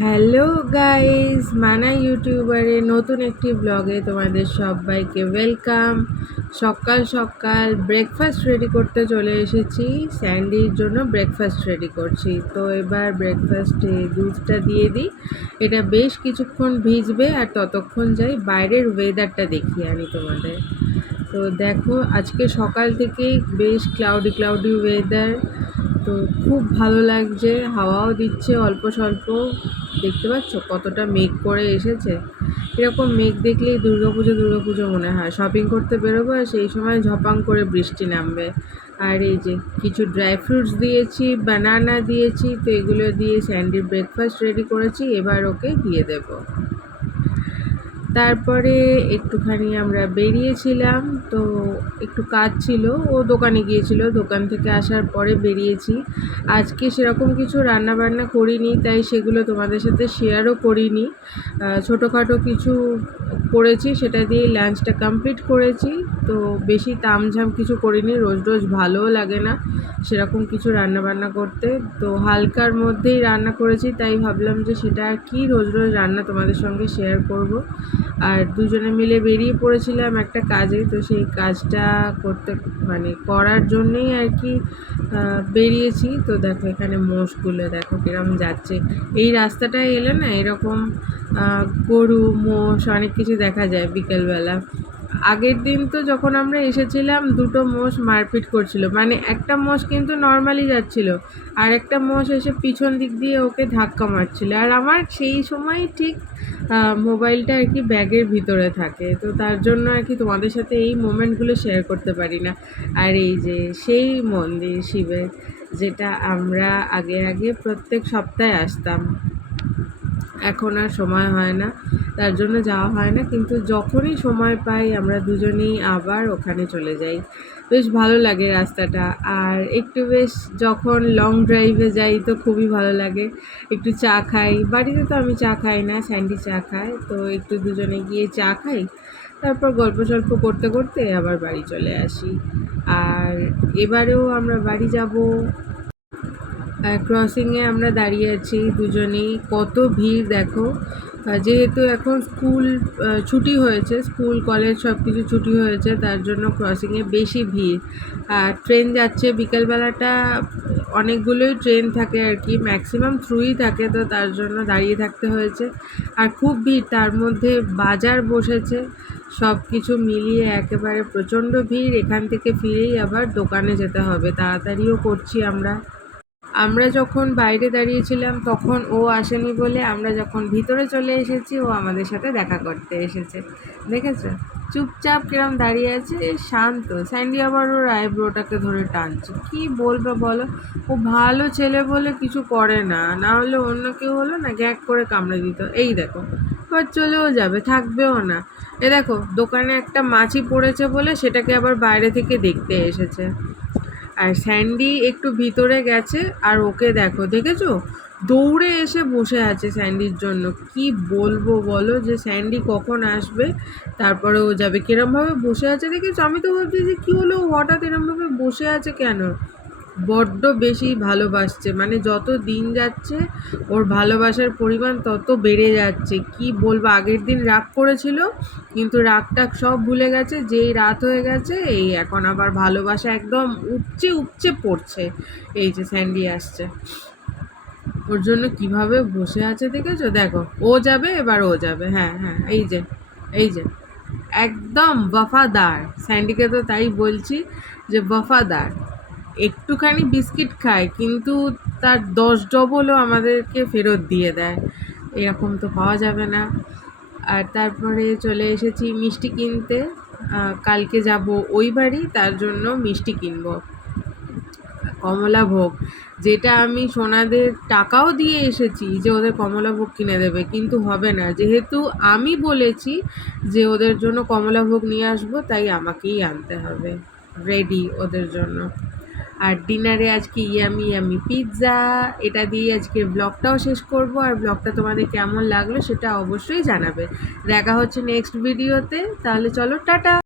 Hello guys, মানা ইউটিউবারে নতুন একটি ব্লগে তোমাদের সবাইকে ওয়েলকাম। সকাল সকাল ব্রেকফাস্ট রেডি করতে চলে এসেছি। স্যান্ডির জন্য ব্রেকফাস্ট রেডি করছি। তো এবার ব্রেকফাস্টে দুধটা দিয়ে দিই। এটা বেশ কিছুক্ষণ ভিজবে, আর ততক্ষণ যাই বাইরের ওয়েদারটা দেখিয়ে আনি তোমাদের। তো দেখো, আজকে সকাল থেকেই বেশ ক্লাউডি ওয়েদার। তো খুব ভালো লাগছে, হাওয়াও দিচ্ছে অল্প স্বল্প। দেখতে পাচ্ছ কতটা মেঘ করে এসেছে। এরকম মেঘ দেখলেই দুর্গাপুজো মনে হয়। শপিং করতে বেরোবো আর সেই সময় ঝপাং করে বৃষ্টি নামবে। আর এই যে কিছু ড্রাই ফ্রুটস দিয়েছি, বানানা দিয়েছি, তো এগুলো দিয়ে স্যান্ডির ব্রেকফাস্ট রেডি করেছি। এবার ওকে দিয়ে দেবো। তারপরে একটুখানি আমরা বেরিয়েছিলাম, তো একটু কাজ ছিল, ও দোকানে গিয়েছিল, দোকান থেকে আসার পরে বেরিয়েছি। আজকে সেরকম কিছু রান্না বান্না করিনি, তাই সেগুলো তোমাদের সাথে শেয়ারও করিনি। ছোটোখাটো কিছু করেছি, সেটা দিয়ে লাঞ্চটা কমপ্লিট করেছি। তো বেশি তামঝাম কিছু করিনি, রোজ রোজ ভালোও লাগে না সেরকম কিছু রান্না বান্না করতে। তো হালকার মধ্যেই রান্না করেছি, তাই ভাবলাম যে সেটা কি রোজ রোজ রান্না তোমাদের সঙ্গে শেয়ার করব। আর দুজনে মিলে বেরিয়ে পড়েছিলাম একটা কাজে, তো সেই কাজটা করার জন্যেই আর কি বেরিয়েছি। তো দেখো এখানে মোষগুলো দেখো কিরম যাচ্ছে। এই রাস্তাটায় এলে না এরকম গরু, মোষ অনেক কিছু দেখা যায় বিকেলবেলা। আগের দিন তো যখন আমরা এসেছিলাম, দুটো মোষ মারপিট করছিল, মানে একটা মোষ কিন্তু নর্মালি যাচ্ছিল, আর একটা মোষ এসে পিছন দিক দিয়ে ওকে ধাক্কা মারছিল। আর আমার সেই সময় ঠিক মোবাইলটা আর কি ব্যাগের ভিতরে থাকে, তো তার জন্য আর কি তোমাদের সাথে এই মোমেন্টগুলো শেয়ার করতে পারি না। আর এই যে সেই মন্দির শিবের, যেটা আমরা আগে আগে প্রত্যেক সপ্তাহে আসতাম, এখন আর সময় হয় না, তার জন্য যাওয়া হয় না। কিন্তু যখনই সময় পাই আমরা দুজনেই আবার ওখানে চলে যাই। বেশ ভালো লাগে রাস্তাটা। আর একটু বেশ যখন লং ড্রাইভে যাই তো খুবই ভালো লাগে। একটু চা খাই, বাড়িতে তো আমি চা খাই না, স্যান্ডি চা খায়, তো একটু দুজনে গিয়ে চা খাই, তারপর গল্প সল্প করতে করতে আবার বাড়ি চলে আসি। আর এবারেও আমরা বাড়ি যাব। ক্রসিংয়ে আমরা দাঁড়িয়ে আছি দুজনেই, কত ভিড় দেখো। যেহেতু এখন স্কুল ছুটি হয়েছে, স্কুল কলেজ সব কিছু ছুটি হয়েছে, তার জন্য ক্রসিংয়ে বেশি ভিড়। আর ট্রেন যাচ্ছে বিকেলবেলাটা, অনেকগুলোই ট্রেন থাকে আর কি, ম্যাক্সিমাম থ্রুই থাকে, তো তার জন্য দাঁড়িয়ে থাকতে হয়েছে। আর খুব ভিড়, তার মধ্যে বাজার বসেছে, সব কিছু মিলিয়ে একেবারে প্রচণ্ড ভিড়। এখান থেকে ফিরেই আবার দোকানে যেতে হবে, তাড়াতাড়িও করছি আমরা। আমরা যখন বাইরে দাঁড়িয়েছিলাম তখন ও আসেনি বলে আমরা যখন ভিতরে চলে এসেছি ও আমাদের সাথে দেখা করতে এসেছে। দেখেছো চুপচাপ কিরম দাঁড়িয়ে আছে, শান্ত। স্যান্ডি আবার ওর আইব্রোটাকে ধরে টানছে। কি বলবে বলো, ও ভালো ছেলে বলে কিছু করে না, না হলে অন্য কেউ হলো না গ্যাগ করে কামড়ে দিত। এই দেখো এবার চলেও যাবে, থাকবেও না। এ দেখো দোকানে একটা মাছি পড়েছে বলে সেটাকে আবার বাইরে থেকে দেখতে এসেছে। আর স্যান্ডি একটু ভিতরে গেছে, আর ওকে দেখেছো দৌড়ে এসে বসে আছে স্যান্ডির জন্য। কি বলবো বলো, যে স্যান্ডি কখন আসবে তারপরে ও যাবে। কিরমভাবে বসে আছে দেখেছো, আমি তো ভাবছি যে কী হলো, হঠাৎ এরমভাবে বসে আছে কেন। বড্ড বেশি ভালোবাসছে, মানে যত দিন যাচ্ছে ওর ভালোবাসার পরিমাণ তত বেড়ে যাচ্ছে। কি বলবো, আগের দিন রাগ করেছিল, কিন্তু রাগটা সব ভুলে গেছে। যেই রাত হয়ে গেছে এই এখন আবার ভালোবাসা একদম উপচে উপচে পড়ছে। এই যে স্যান্ডি আসছে, ওর জন্য কিভাবে বসে আছে দেখেছো। দেখো ও যাবে, এবার ও যাবে। হ্যাঁ হ্যাঁ, এই যে একদম ওয়াফাদার। স্যান্ডিকে তো তাই বলছি যে ওয়াফাদার। একটুখানি বিস্কিট খায় কিন্তু তার 10 ডবলও আমাদেরকে ফেরত দিয়ে দেয়। এরকম তো পাওয়া যাবে না। আর তারপরে চলে এসেছি মিষ্টি কিনতে। কালকে যাব ওই বাড়ি, তার জন্য মিষ্টি কিনবো। কমলাভোগ, যেটা আমি সোনাদের টাকাও দিয়ে এসেছি যে ওদের কমলাভোগ কিনে দেবে, কিন্তু হবে না। যেহেতু আমি বলেছি যে ওদের জন্য কমলাভোগ নিয়ে আসবো, তাই আমাকেই আনতে হবে। রেডি ওদের জন্য। আর ডিনারে আজকে ইয়ামি পিৎজা। এটা দিয়ে আজকের ব্লগটাও শেষ করব। আর ব্লগটা তোমাদের কেমন লাগলো সেটা অবশ্যই জানাবে। দেখা হচ্ছে নেক্সট ভিডিওতে, তাহলে চলো টাটা।